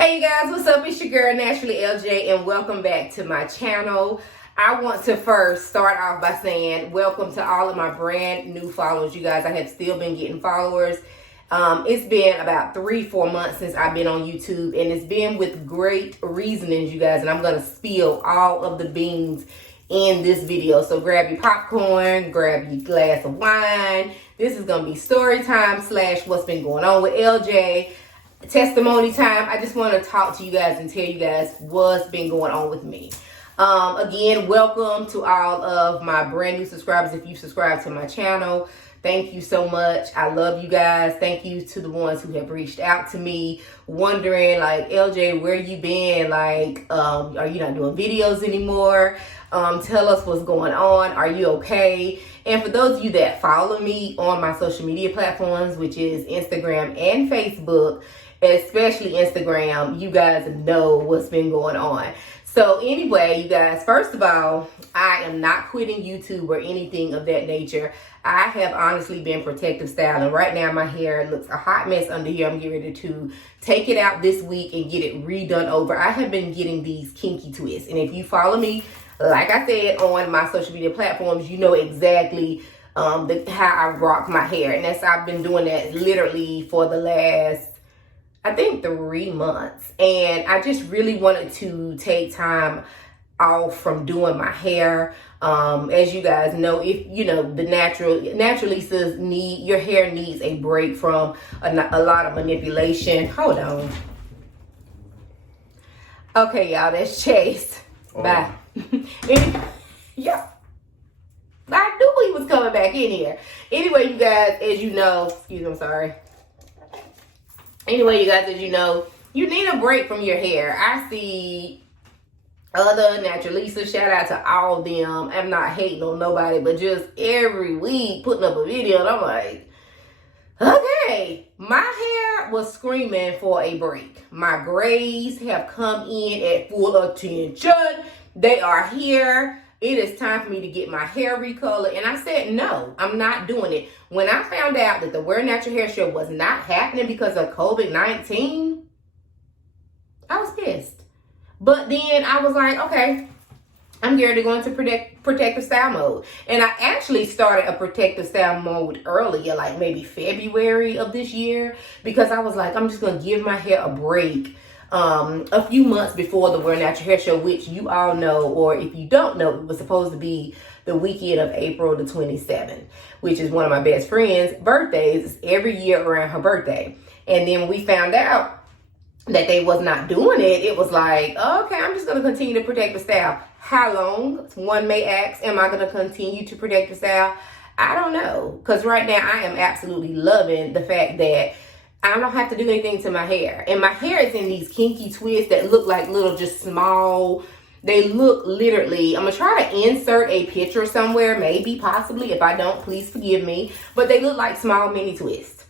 Hey you guys, what's up? It's your girl Naturally LJ and welcome back to my channel. I want to first start off by saying welcome to all of my brand new followers. You guys, I have still been getting followers. It's been about 3-4 months since I've been on YouTube, and it's been with great reasonings, you guys, and I'm going to spill all of the beans in this video. So grab your popcorn, grab your glass of wine. This is going to be story time / what's been going on with LJ. Testimony time. I just want to talk to you guys and tell you guys what's been going on with me. Again, welcome to all of my brand new subscribers. If you subscribe to my channel, thank you so much. I love you guys. Thank you to the ones who have reached out to me wondering like, LJ, where you been? Like, are you not doing videos anymore? Tell us what's going on. Are you okay? And for those of you that follow me on my social media platforms, which is Instagram and Facebook, especially Instagram, you guys know what's been going on. So anyway, you guys, first of all, I am not quitting YouTube or anything of that nature. I have honestly been protective styling. Right now, my hair looks a hot mess under here. I'm getting ready to take it out this week and get it redone over. I have been getting these kinky twists. And if you follow me, like I said, on my social media platforms, you know exactly how I rock my hair. And I've been doing that literally for the last, I think, 3 months. And I just really wanted to take time off from doing my hair. As you guys know, if you know, the naturalistas need, your hair needs a break from a lot of manipulation. Hold on. Okay, y'all, that's Chase. Oh. Bye. Yeah. I knew he was coming back in here. Anyway, you guys, as you know, excuse me, I'm sorry. Anyway, you guys, as you know, you need a break from your hair. I see other naturalistas, shout out to all of them. I'm not hating on nobody, but just every week putting up a video, and I'm like, okay, my hair was screaming for a break. My grays have come in at full attention. They are here. It is time for me to get my hair recolored. And I said, no, I'm not doing it. When I found out that the Wear Natural Hair Show was not happening because of COVID-19, I was pissed. But then I was like, okay, I'm getting to go into protective style mode. And I actually started a protective style mode earlier, like maybe February of this year, because I was like, I'm just going to give my hair a break. A few months before the Wear Natural Hair Show, which you all know, or if you don't know, it was supposed to be the weekend of April the 27th, which is one of my best friend's birthdays. It's every year around her birthday. And then when we found out that they was not doing it, it was like, okay, I'm just going to continue to protect the style. How long? One may ask, am I going to continue to protect the style? I don't know. Because right now I am absolutely loving the fact that I don't have to do anything to my hair. And my hair is in these kinky twists that look like little, just small. They look literally, I'm going to try to insert a picture somewhere, maybe, possibly. If I don't, please forgive me. But they look like small mini twists.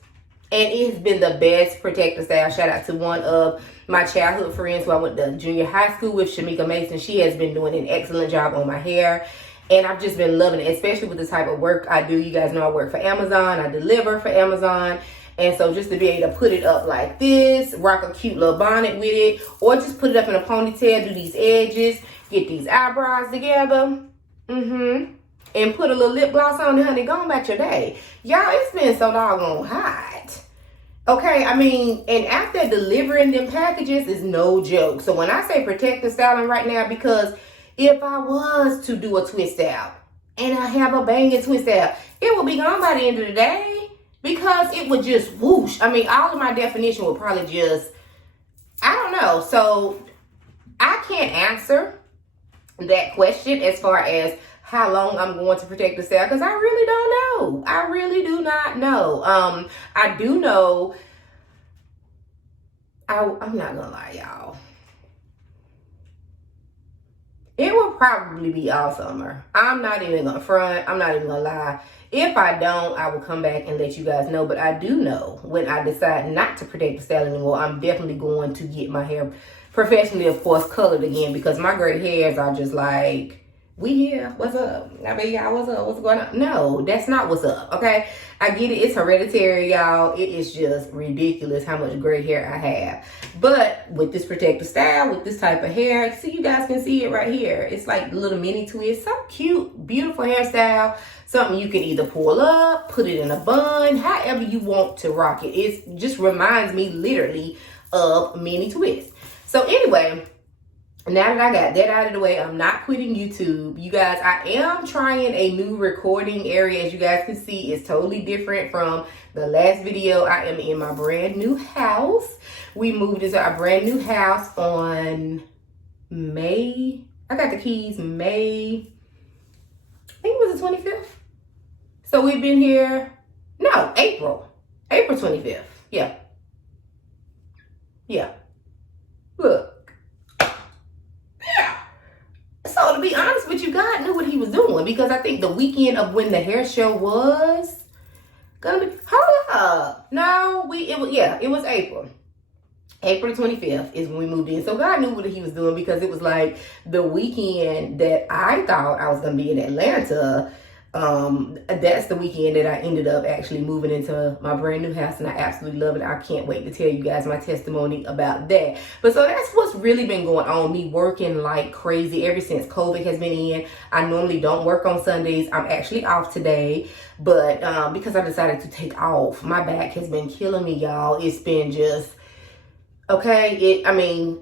And it has been the best protective style. Shout out to one of my childhood friends who I went to junior high school with, Shamika Mason. She has been doing an excellent job on my hair. And I've just been loving it, especially with the type of work I do. You guys know I work for Amazon. I deliver for Amazon. And so just to be able to put it up like this, rock a cute little bonnet with it, or just put it up in a ponytail, do these edges, get these eyebrows together, and put a little lip gloss on it, honey, go on about your day. Y'all, it's been so doggone hot. Okay, I mean, and after delivering them packages is no joke. So when I say protective styling right now, because if I was to do a twist out, and I have a banging twist out, it will be gone by the end of the day. Because it would just whoosh. I mean, all of my definition would probably just, I don't know. So I can't answer that question as far as how long I'm going to protect the style, because I really don't know. I really do not know. I do know, I'm not going to lie, y'all. It will probably be all summer. I'm not even going to front. I'm not even going to lie. If I don't, I will come back and let you guys know. But I do know when I decide not to protect the style anymore, I'm definitely going to get my hair professionally, of course, colored again, because my gray hairs are just like We here. What's up? I mean, y'all, what's up? What's going on? No, that's not what's up, okay? I get it. It's hereditary, y'all. It is just ridiculous how much gray hair I have. But with this protective style, with this type of hair, see, you guys can see it right here. It's like little mini twists. So cute, beautiful hairstyle. Something you can either pull up, put it in a bun, however you want to rock it. It just reminds me literally of mini twists. So anyway, now that I got that out of the way, I'm not quitting YouTube. You guys, I am trying a new recording area. As you guys can see, it's totally different from the last video. I am in my brand new house. We moved into our brand new house on May. I got the keys May, I think it was the 25th. So we've been here, no, April 25th. Yeah. Look. So to be honest with you, God knew what he was doing, because I think the weekend of when the hair show was gonna be, hold up. No, it was April. April 25th is when we moved in. So God knew what he was doing, because it was like the weekend that I thought I was gonna be in Atlanta. That's the weekend that I ended up actually moving into my brand new house, and I absolutely love it. I can't wait to tell you guys my testimony about that. But so that's what's really been going on, me working like crazy ever since COVID has been in. I normally don't work on Sundays. I'm actually off today, but because I decided to take off, my back has been killing me, y'all. It's been just okay.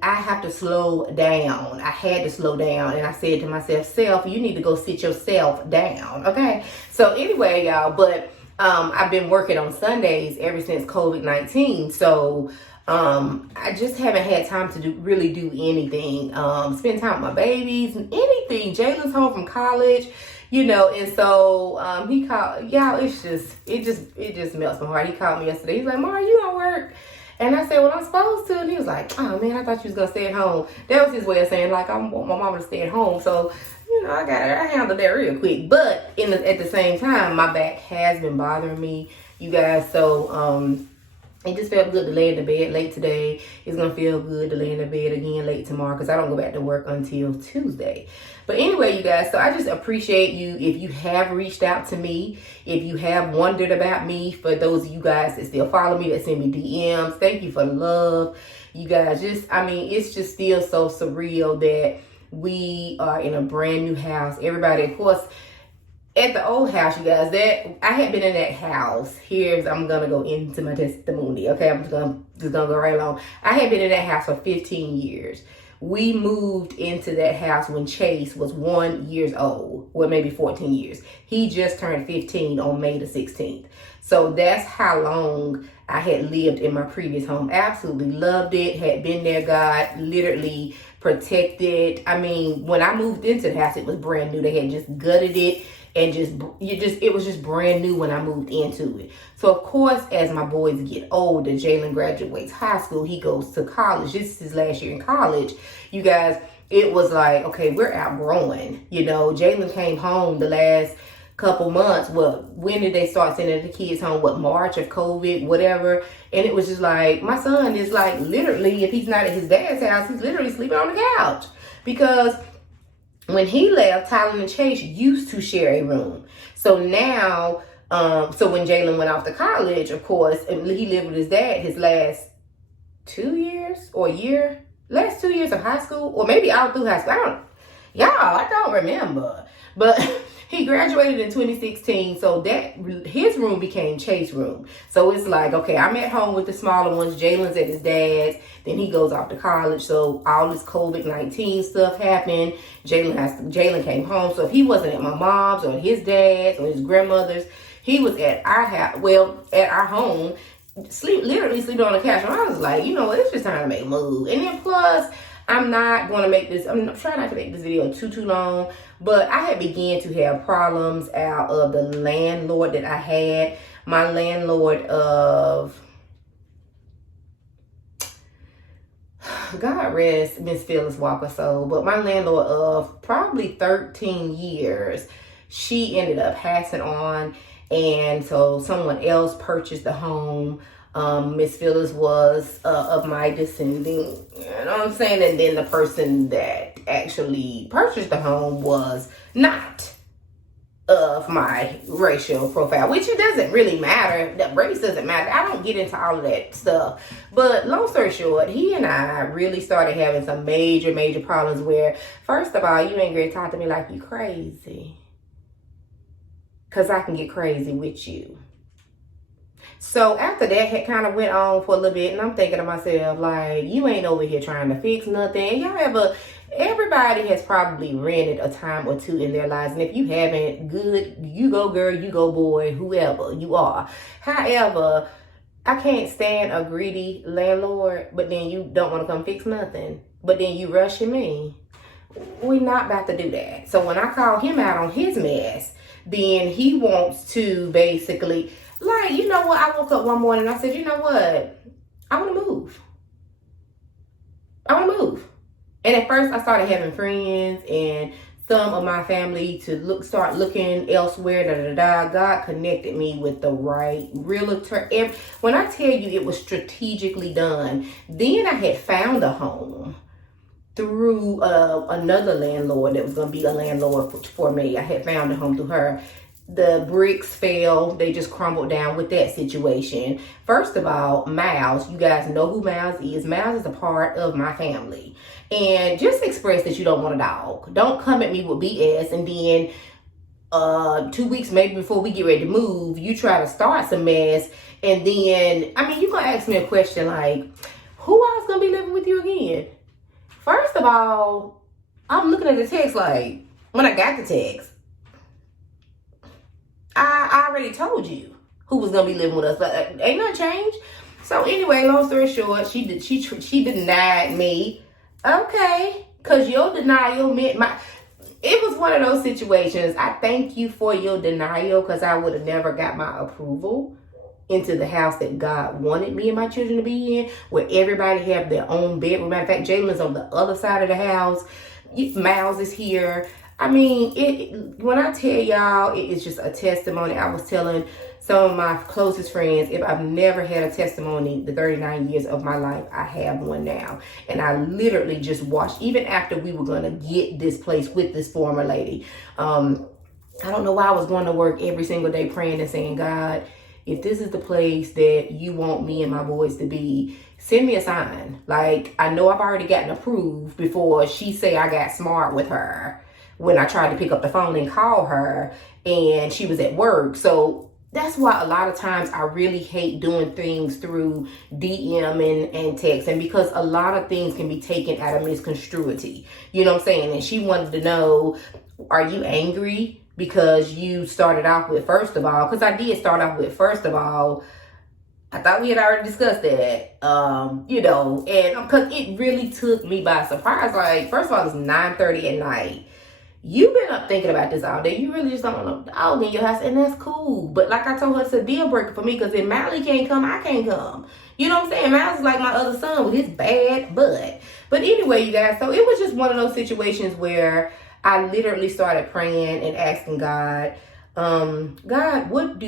I have to slow down. I had to slow down, and I said to myself, self, you need to go sit yourself down, okay? So anyway, y'all, but I've been working on Sundays ever since COVID-19, so I just haven't had time to really do anything, spend time with my babies and anything. Jalen's home from college, and so he called, y'all, it just melts my heart. He called me yesterday. He's like, Mara, you don't work? And I said, well, I'm supposed to. And he was like, oh, man, I thought you was going to stay at home. That was his way of saying, like, I want my mama to stay at home. So, I handled that real quick. But at the same time, my back has been bothering me, you guys. So, it just felt good to lay in the bed late today. It's going to feel good to lay in the bed again late tomorrow, because I don't go back to work until Tuesday. But anyway, you guys, so I just appreciate you if you have reached out to me, if you have wondered about me. For those of you guys that still follow me, that send me DMs, thank you for the love. You guys, it's just still so surreal that we are in a brand new house. Everybody, of course, at the old house, you guys, that I had been in that house. I'm gonna go into my testimony. Okay, I'm just gonna go right along. I had been in that house for 15 years. We moved into that house when Chase was 1 year old, or maybe 14 years. He just turned 15 on May the 16th. So that's how long I had lived in my previous home. Absolutely loved it. Had been there. God literally protected. When I moved into the house, it was brand new. They had just gutted it. And it was just brand new when I moved into it. So of course, as my boys get older, Jalen graduates high school, he goes to college. This is his last year in college. You guys, it was like, okay, we're outgrowing. Jalen came home the last couple months. When did they start sending the kids home? March of COVID, whatever. And it was just like, my son is like, literally, if he's not at his dad's house, he's literally sleeping on the couch. Because when he left, Tyler and Chase used to share a room. So now, so when Jalen went off to college, of course, and he lived with his dad his last 2 years or a year, last 2 years of high school, or maybe all through high school. I don't remember. But he graduated in 2016, so that his room became Chase's room. So it's like, okay, I'm at home with the smaller ones. Jalen's at his dad's. Then he goes off to college. So all this COVID-19 stuff happened. Jalen came home. So if he wasn't at my mom's or his dad's or his grandmother's, he was at our house. Well, at our home, literally sleeping on the couch. And I was like, it's just time to make a move. And then plus, I'm trying not to make this video too long, but I had began to have problems out of the landlord that I had. My landlord of, God rest Miss Phyllis Walker soul, but my landlord of probably 13 years, she ended up passing on. And so someone else purchased the home. Miss Phyllis was of my descending, you know what I'm saying? And then the person that actually purchased the home was not of my racial profile, which it doesn't really matter. That race doesn't matter. I don't get into all of that stuff. But long story short, he and I really started having some major problems where, first of all, you ain't gonna talk to me like you crazy. Because I can get crazy with you. So after that had kind of went on for a little bit, and I'm thinking to myself, like, you ain't over here trying to fix nothing. Everybody has probably rented a time or two in their lives. And if you haven't, good, you go girl, you go boy, whoever you are. However, I can't stand a greedy landlord, but then you don't want to come fix nothing. But then you rushing me. We're not about to do that. So when I call him out on his mess, then he wants to basically, like, you know what? I woke up one morning and I said, you know what? I want to move. And at first I started having friends and some of my family to start looking elsewhere. God connected me with the right realtor. When I tell you it was strategically done, then I had found a home through another landlord that was going to be a landlord for me. I had found a home through her. The bricks fell. They just crumbled down with that situation. First of all, Miles, you guys know who Miles is. Miles is a part of my family. And just express that you don't want a dog. Don't come at me with BS and then 2 weeks maybe before we get ready to move, you try to start some mess. And then, I mean, you're going to ask me a question like, who else going to be living with you again? First of all, I'm looking at the text like, when I got the text, I already told you who was gonna be living with us, but ain't nothing changed. So anyway, long story short, she denied me. Okay, cause your denial meant it was one of those situations. I thank you for your denial, cause I would have never got my approval into the house that God wanted me and my children to be in, where everybody have their own bedroom. Matter of fact, Jalen's on the other side of the house. Miles is here. I mean, when I tell y'all, it is just a testimony. I was telling some of my closest friends, if I've never had a testimony the 39 years of my life, I have one now. And I literally just watched, even after we were going to get this place with this former lady. I don't know why I was going to work every single day praying and saying, God, if this is the place that you want me and my boys to be, send me a sign. Like, I know I've already gotten approved before she say I got smart with her when I tried to pick up the phone and call her and she was at work. So that's why a lot of times I really hate doing things through DM and text. And because a lot of things can be taken out of misconstruity. You know what I'm saying? And she wanted to know, are you angry because you started off with, first of all, because I did start off with, first of all, I thought we had already discussed that, you know, and because it really took me by surprise. Like, first of all, it's 9:30 at night. You've been up thinking about this all day. You really just don't want a dog in your house, and that's cool. But like I told her, it's a deal breaker for me, because if Mally can't come, I can't come. You know what I'm saying? Miles is like my other son with his bad butt. But anyway, you guys, so it was just one of those situations where I literally started praying and asking God, God, I want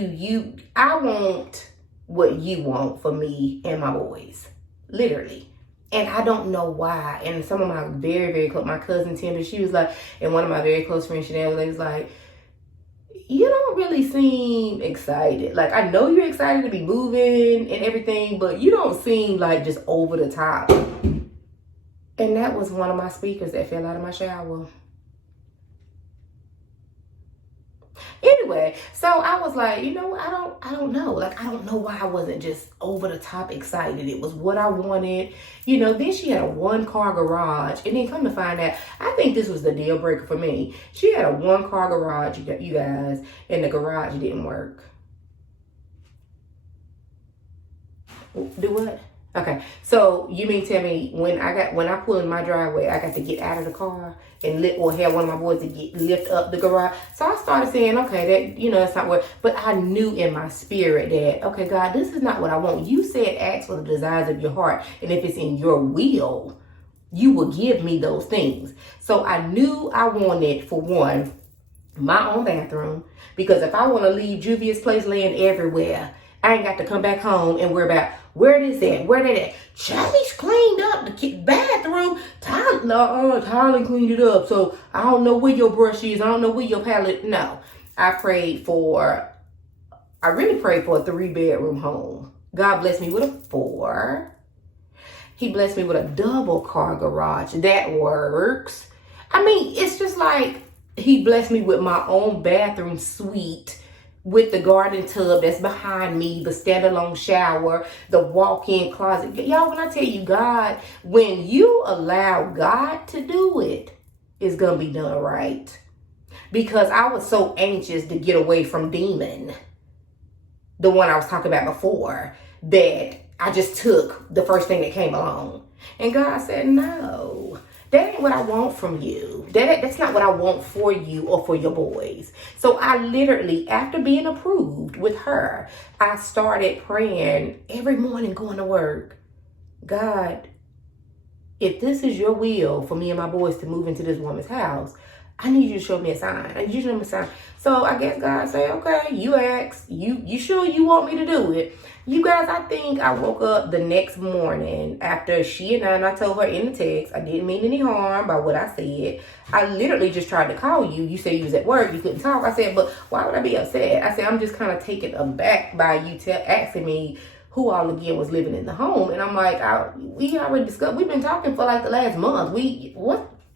what you want for me and my boys. Literally. And I don't know why. And some of my very close, my cousin Tim, she was like, and one of my very close friends, Chanel, was like, you don't really seem excited. Like, I know you're excited to be moving and everything, but you don't seem like just over the top. And that was one of my speakers that fell out of my shower. Anyway, so I was like, you know, I don't know. Like, I don't know why I wasn't just over the top excited. It was what I wanted. You know, then she had a 1-car garage. And then come to find out, I think this was the deal breaker for me. She had a 1-car garage, you guys, and the garage didn't work. Do what? Okay, so you mean tell me when I pull in my driveway, I got to get out of the car and have one of my boys to lift up the garage. So I started saying, okay, that, you know, it's not what, but I knew in my spirit that, okay, God, this is not what I want. You said ask for the desires of your heart, and if it's in your will, you will give me those things. So I knew I wanted, for one, my own bathroom, because if I want to leave Juvia's place laying everywhere, I ain't got to come back home and worry about Where this at? Where that at? Charlie's cleaned up the bathroom. Tyler cleaned it up. So I don't know where your brush is. I don't know where your palette. No. I really prayed for a 3-bedroom home. God blessed me with a 4. He blessed me with a double car garage. That works. I mean, it's just like he blessed me with my own bathroom suite with the garden tub that's behind me, the standalone shower, the walk-in closet. Y'all, when I tell you God, when you allow God to do it, it's going to be done right. Because I was so anxious to get away from Demon, the one I was talking about before, that I just took the first thing that came along. And God said, no, that ain't what I want from you. That's not what I want for you or for your boys. So I literally, after being approved with her, I started praying every morning going to work. God, if this is your will for me and my boys to move into this woman's house, I need you to show me a sign. I need you to show me a sign. So I guess God said, okay, you asked. You sure you want me to do it? You guys, I think I woke up the next morning after she and I told her in the text, I didn't mean any harm by what I said. I literally just tried to call you. You said you was at work. You couldn't talk. I said, but why would I be upset? I said, I'm just kind of taken aback by you asking me who all again was living in the home. And I'm like, we already discussed. We've been talking for like the last month.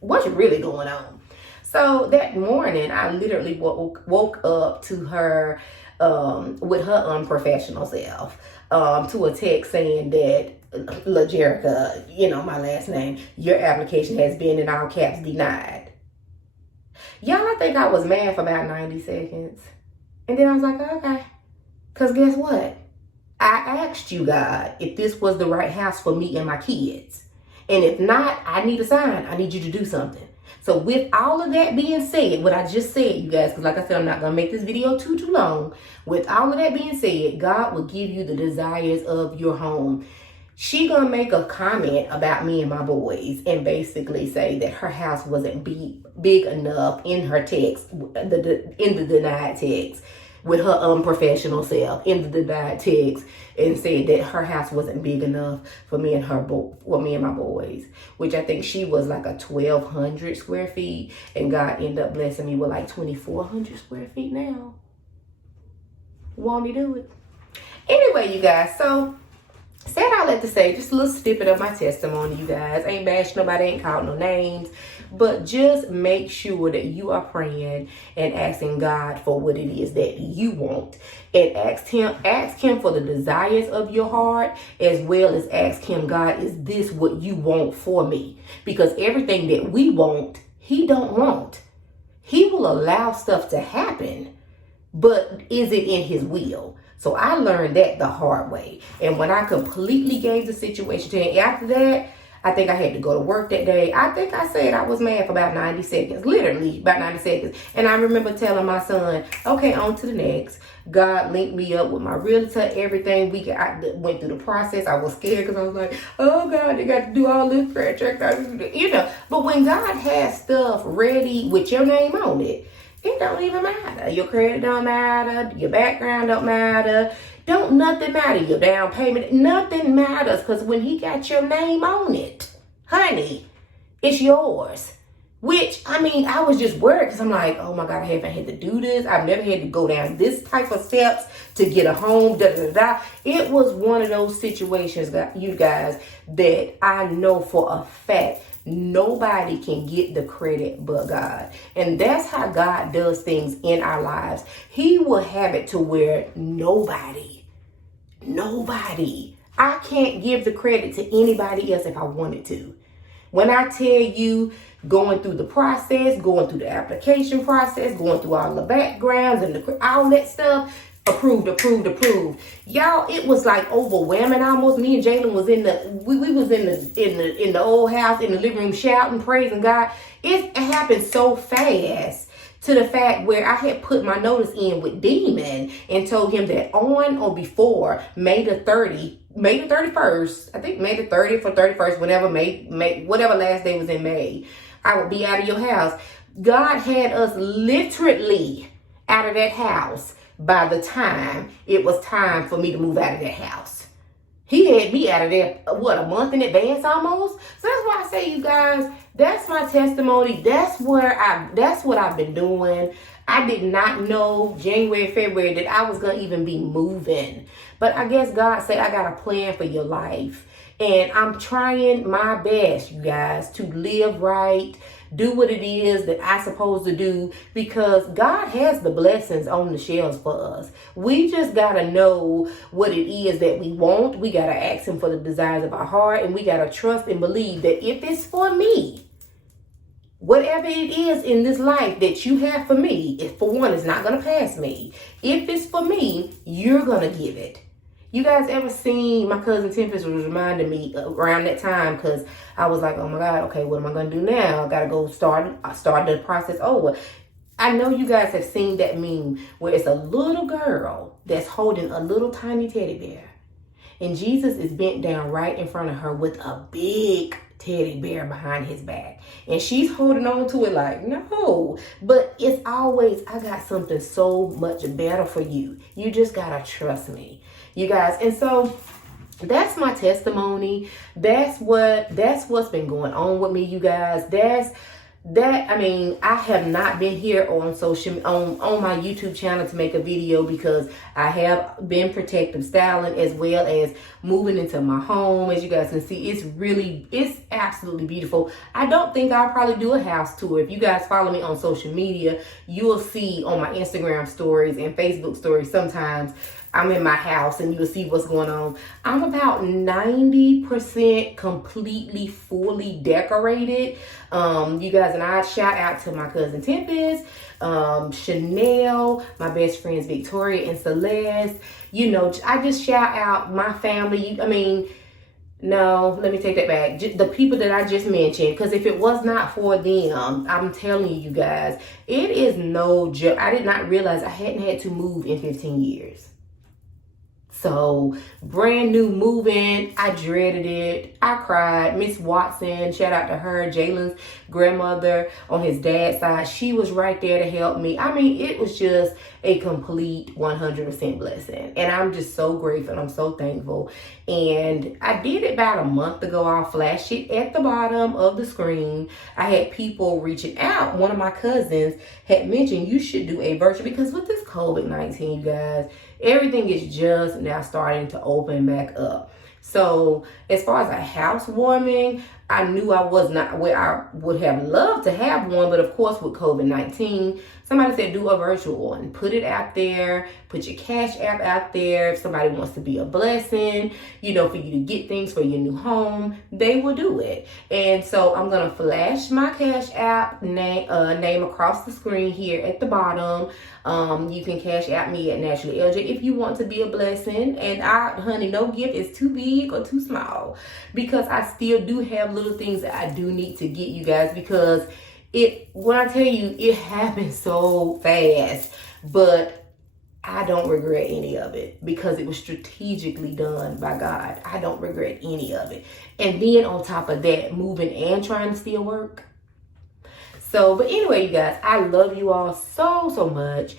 What's really going on? So that morning, I literally woke up to her with her unprofessional self, to a text saying that, LaJerica, my last name, your application has been in all caps denied. Y'all, I think I was mad for about 90 seconds. And then I was like, okay. Because guess what? I asked you, God, if this was the right house for me and my kids. And if not, I need a sign. I need you to do something. So with all of that being said, what I just said, you guys, because like I said, I'm not going to make this video too long. With all of that being said, God will give you the desires of your home. She going to make a comment about me and my boys and basically say that her house wasn't big enough in her text, in the denied text, with her unprofessional self in the denied text, and said that her house wasn't big enough for me and me and my boys, which I think she was like a 1,200 square feet, and God ended up blessing me with like 2,400 square feet now. Want me to do it? Anyway, you guys, so said all that to say, just a little snippet of my testimony, you guys. Ain't bashed nobody, ain't called no names. But just make sure that you are praying and asking God for what it is that you want. And ask him for the desires of your heart, as well as ask him, God, is this what you want for me? Because everything that we want, he don't want. He will allow stuff to happen, but is it in his will? So I learned that the hard way. And when I completely gave the situation to him, after that, I think I had to go to work that day. I think I said I was mad for about 90 seconds, literally about 90 seconds. And I remember telling my son, okay, on to the next. God linked me up with my realtor, everything. I went through the process. I was scared because I was like, oh God, they got to do all this credit check, But when God has stuff ready with your name on it, it don't even matter. Your credit don't matter. Your background don't matter. Don't nothing matter. Your down payment, nothing matters. Because when he got your name on it, honey, it's yours. Which, I mean, I was just worried because I'm like, oh my God, I haven't had to do this. I've never had to go down this type of steps to get a home, It was one of those situations, you guys, that I know for a fact nobody can get the credit but God. And that's how God does things in our lives. He will have it to where nobody, I can't give the credit to anybody else if I wanted to. When I tell you, going through the process, going through the application process, going through all the backgrounds and all that stuff, approved. Y'all, it was like overwhelming almost. Me and Jalen was we was in the old house, in the living room, shouting, praising God. It happened so fast, to the fact where I had put my notice in with Demon and told him that on or before May the 31st, I think May the 30th or 31st, whatever last day was in May, I would be out of your house. God had us literally out of that house by the time it was time for me to move out of that house. He had me out of there, what, a month in advance almost? So that's why I say, you guys, that's my testimony. That's what I've been doing. I did not know January, February that I was going to even be moving. But I guess God said, I got a plan for your life. And I'm trying my best, you guys, to live right, do what it is that I'm supposed to do, because God has the blessings on the shelves for us. We just got to know what it is that we want. We got to ask him for the desires of our heart, and we got to trust and believe that if it's for me, whatever it is in this life that you have for me, if for one, it's not going to pass me. If it's for me, you're going to give it. You guys ever seen, my cousin Tempest was reminding me around that time, because I was like, oh my God, okay, what am I going to do now? I got to go start the process over. I know you guys have seen that meme where it's a little girl that's holding a little tiny teddy bear. And Jesus is bent down right in front of her with a big teddy bear behind his back. And she's holding on to it like, no. But it's always, I got something so much better for you. You just got to trust me. You guys, and so that's my testimony. That's what's been going on with me, you guys. I have not been here on on my YouTube channel to make a video, because I have been protective styling as well as moving into my home. As you guys can see, it's absolutely beautiful. I don't think I'll probably do a house tour. If you guys follow me on social media, you will see on my Instagram stories and Facebook stories, sometimes I'm in my house and you'll see what's going on. I'm about 90% completely fully decorated. You guys, and I shout out to my cousin Tempest, Chanel, my best friends Victoria and Celeste. You know, I just shout out my family. No, let me take that back. The people that I just mentioned, because if it was not for them, I'm telling you guys, it is no joke. I did not realize I hadn't had to move in 15 years. So brand new moving, I dreaded it. I cried. Miss Watson, shout out to her, Jalen's grandmother on his dad's side. She was right there to help me. It was just a complete 100% blessing. And I'm just so grateful. I'm so thankful. And I did it about a month ago. I'll flash it at the bottom of the screen. I had people reaching out. One of my cousins had mentioned you should do a virtual, because with this COVID-19, you guys, everything is just now starting to open back up. So as far as a housewarming, I knew I was not where I would have loved to have one. But of course, with COVID-19, somebody said do a virtual one. Put it out there. Put your Cash App out there. If somebody wants to be a blessing, for you to get things for your new home, they will do it. And so I'm going to flash my Cash App name across the screen here at the bottom. You can Cash App me at Naturally LJ if you want to be a blessing. And honey, no gift is too big or too small, because I still do have little things that I do need to get you guys, because when I tell you, it happened so fast, but I don't regret any of it, because it was strategically done by God. I don't regret any of it. And then on top of that, moving and trying to still work. So, but anyway, you guys, I love you all so, so much.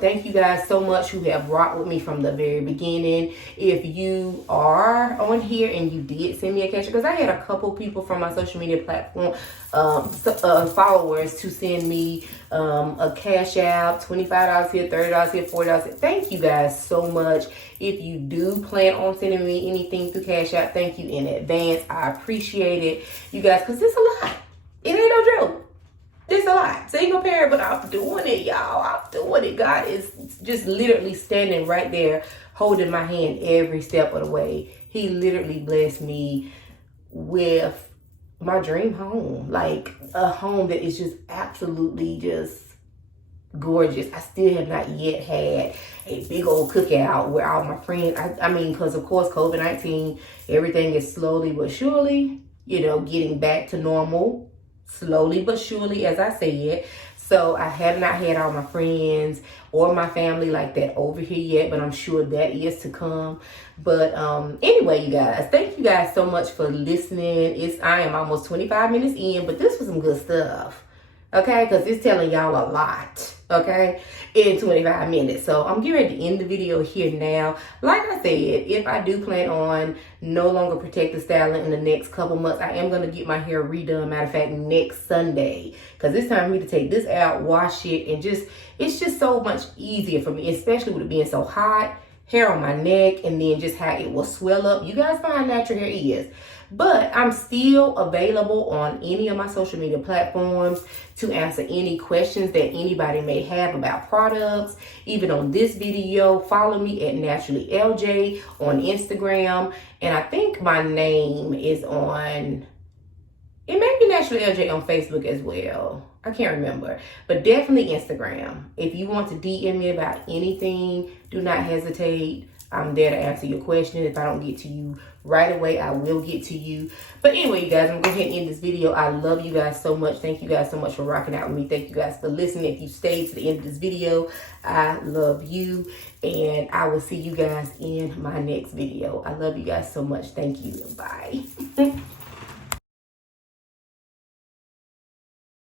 Thank you guys so much who have rocked with me from the very beginning. If you are on here and you did send me a cash, because I had a couple people from my social media platform, followers, to send me a cash out, $25 here, $30 here, $40 here. Thank you guys so much. If you do plan on sending me anything through Cash App, thank you in advance. I appreciate it, you guys, because it's a lot. It ain't no joke. It's a lot. Single parent, but I'm doing it, y'all. I'm doing it. God is just literally standing right there, holding my hand every step of the way. He literally blessed me with my dream home, like a home that is just absolutely just gorgeous. I still have not yet had a big old cookout where all my friends, because of course COVID-19, everything is slowly but surely, getting back to normal. Slowly but surely, as I said. So I have not had all my friends or my family like that over here yet, but I'm sure that is to come. But anyway, you guys, thank you guys so much for listening. I am almost 25 minutes in, but this was some good stuff. okay? Because it's telling y'all a lot, okay, in 25 minutes. So I'm getting ready to end the video here now. Like I said, if I do plan on no longer protective styling in the next couple months, I am going to get my hair redone. Matter of fact, next Sunday, because it's time for me to take this out, wash it, and it's just so much easier for me, especially with it being so hot, hair on my neck, and then just how it will swell up. You guys know how natural hair is. But I'm still available on any of my social media platforms to answer any questions that anybody may have about products. Even on this video, follow me at Naturally LJ on Instagram. And I think my name is on, it may be Naturally LJ on Facebook as well. I can't remember, but definitely Instagram. If you want to DM me about anything, do not hesitate. I'm there to answer your question. If I don't get to you right away, I will get to you. But anyway, you guys, I'm going to go ahead and end this video. I love you guys so much. Thank you guys so much for rocking out with me. Thank you guys for listening. If you stayed to the end of this video, I love you. And I will see you guys in my next video. I love you guys so much. Thank you. Bye.